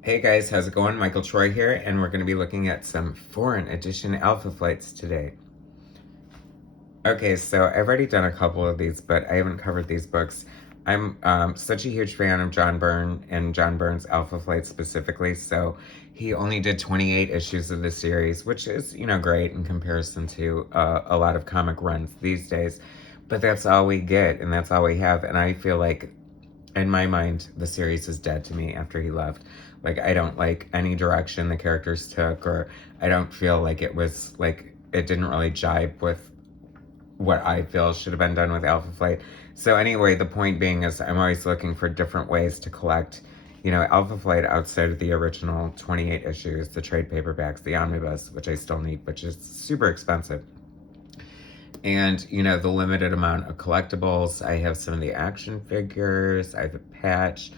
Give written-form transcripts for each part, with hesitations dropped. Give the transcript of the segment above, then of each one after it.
Hey guys, how's it going? Michael Troy here, and we're going to be looking at some foreign edition Alpha Flights today. Okay, so I've already done a couple of these, but I haven't covered these books. I'm such a huge fan of John Byrne and John Byrne's Alpha Flight specifically, so he only did 28 issues of the series, which is, great in comparison to a lot of comic runs these days. But that's all we get, and that's all we have, and I feel like in my mind, the series is dead to me after he left. Like, I don't like any direction the characters took, or I don't feel like it was, like, it didn't really jibe with what I feel should have been done with Alpha Flight. So, anyway, the point being is I'm always looking for different ways to collect, Alpha Flight outside of the original 28 issues, the trade paperbacks, the omnibus, which I still need, which is super expensive. And, the limited amount of collectibles. I have some of the action figures. I have a patch.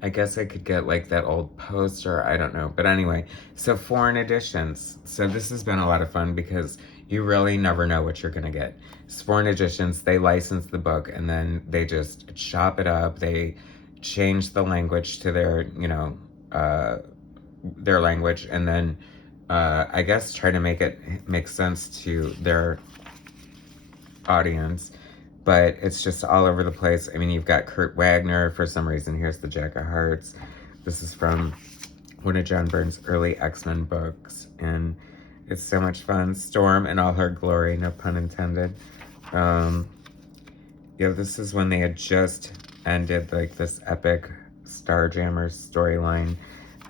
I guess I could get like that old poster. I don't know. But anyway, so foreign editions. So this has been a lot of fun because you really never know what you're going to get. It's foreign editions, they license the book and then they just chop it up. They change the language to their language, and then I guess try to make it make sense to their audience, but it's just all over the place. I mean, you've got Kurt Wagner for some reason. Here's the Jack of Hearts. This is from one of John Byrne's early X-Men books, and it's so much fun. Storm in all her glory, no pun intended. This is when they had just ended like this epic Starjammers storyline,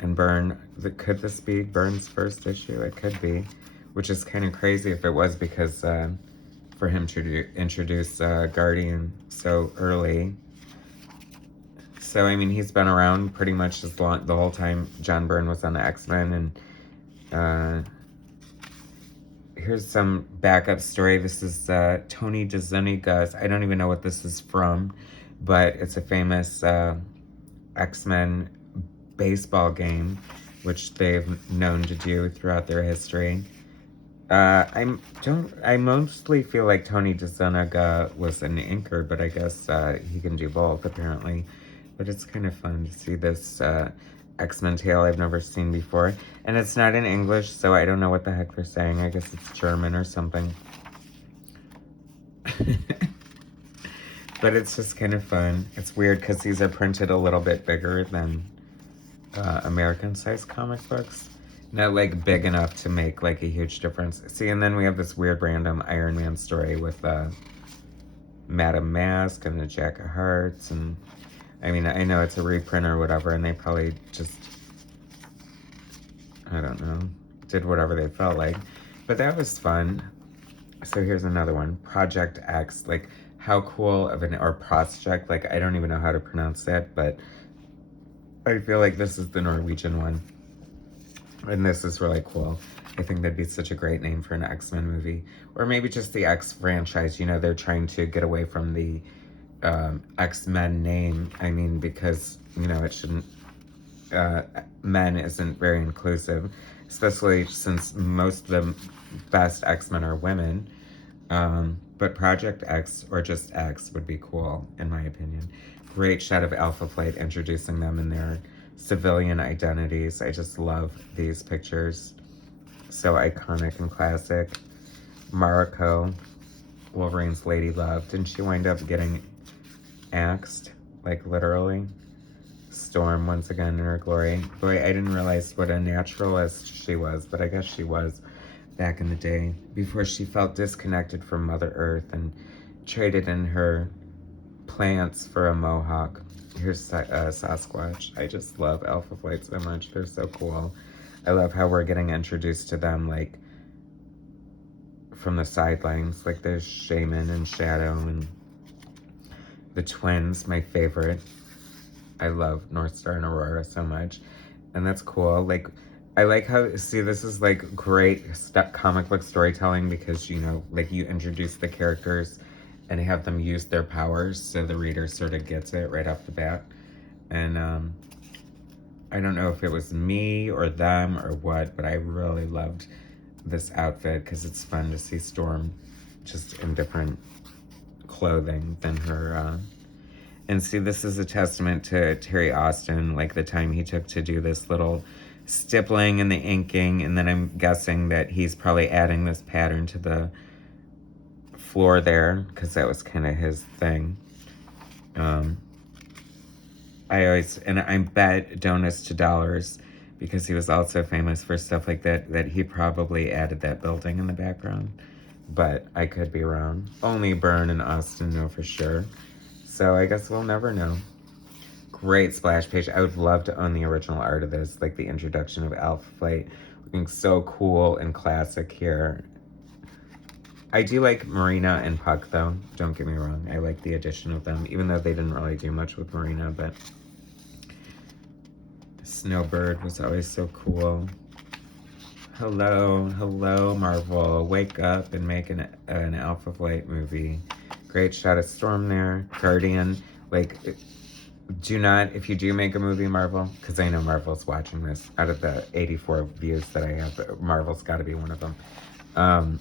and could this be Byrne's first issue? It could be, which is kind of crazy if it was, because for him to introduce Guardian so early. So, I mean, he's been around pretty much the whole time John Byrne was on the X-Men. And here's some backup story. This is Tony DeZuniga's. I don't even know what this is from, but it's a famous X-Men baseball game, which they've known to do throughout their history. I mostly feel like Tony DeZuniga was an inker, but I guess he can do both apparently. But it's kind of fun to see this X-Men tale I've never seen before, and it's not in English, so I don't know what the heck they're saying. I guess it's German or something. But it's just kind of fun. It's weird because these are printed a little bit bigger than American-sized comic books. Not like big enough to make like a huge difference. See, and then we have this weird random Iron Man story with Madame Mask and the Jack of Hearts. And I mean, I know it's a reprint or whatever, and they probably just, I don't know, did whatever they felt like. But that was fun. So here's another one, Project X. Like, how cool of or Project, like, I don't even know how to pronounce that, but I feel like this is the Norwegian one. And this is really cool. I think that'd be such a great name for an X-Men movie. Or maybe just the X franchise. They're trying to get away from the X-Men name. I mean, because, it shouldn't... men isn't very inclusive. Especially since most of the best X-Men are women. But Project X, or just X, would be cool, in my opinion. Great shot of Alpha Flight introducing them in their civilian identities. I just love these pictures. So iconic and classic. Mariko, Wolverine's lady love. Didn't she wind up getting axed? Like, literally. Storm, once again, in her glory. Boy, I didn't realize what a naturalist she was, but I guess she was back in the day, before she felt disconnected from Mother Earth and traded in her plants for a mohawk. Here's Sasquatch. I just love Alpha Flight so much. They're so cool. I love how we're getting introduced to them, like, from the sidelines. Like, there's Shaman and Shadow and the twins, my favorite. I love Northstar and Aurora so much. And that's cool. Like, I like how, see, this is like great comic book storytelling because, like, you introduce the characters and have them use their powers so the reader sort of gets it right off the bat. And I don't know if it was me or them or what, but I really loved this outfit because it's fun to see Storm just in different clothing than her And see, this is a testament to Terry Austin, like the time he took to do this little stippling and the inking, and then I'm guessing that he's probably adding this pattern to the floor there, because that was kind of his thing. I bet donuts to dollars, because he was also famous for stuff like that, that he probably added that building in the background. But I could be wrong. Only Byrne and Austin know for sure. So I guess we'll never know. Great splash page. I would love to own the original art of this, like the introduction of Alpha Flight. Looking so cool and classic here. I do like Marina and Puck, though. Don't get me wrong. I like the addition of them, even though they didn't really do much with Marina, but Snowbird was always so cool. Hello, hello, Marvel. Wake up and make an Alpha Flight movie. Great shot of Storm there. Guardian. Like, do not, if you do make a movie, Marvel, because I know Marvel's watching this. Out of the 84 views that I have, Marvel's got to be one of them.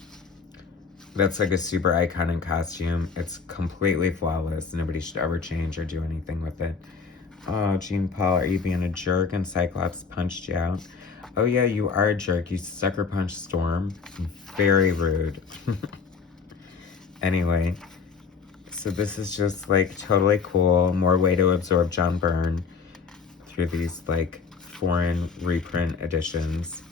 That's like a super iconic costume. It's completely flawless. Nobody should ever change or do anything with it. Oh, Jean Paul, are you being a jerk and Cyclops punched you out? Oh yeah, you are a jerk. You sucker punched Storm. Very rude. Anyway, so this is just like totally cool. More way to absorb John Byrne through these like foreign reprint editions.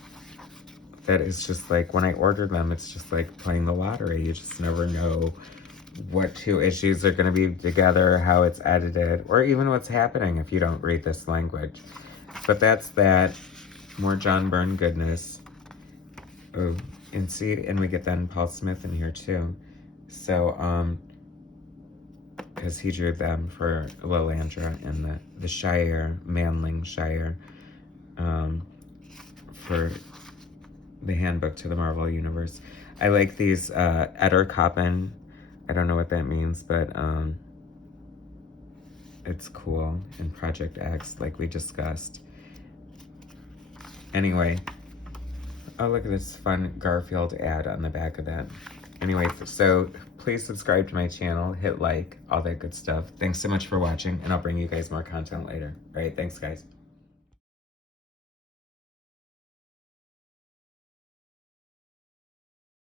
That is just like, when I order them, it's just like playing the lottery. You just never know what two issues are going to be together, how it's edited, or even what's happening if you don't read this language. But that's that. More John Byrne goodness. Oh, and see, and we get then Paul Smith in here too. So, because he drew them for Lilandra and the Shire, Manling Shire, for the handbook to the Marvel Universe. I like these Etterkoppen. I don't know what that means, but it's cool. In Project X, like we discussed. Anyway, oh, look at this fun Garfield ad on the back of that. Anyway, so please subscribe to my channel, hit like, all that good stuff. Thanks so much for watching, and I'll bring you guys more content later. All right, thanks, guys.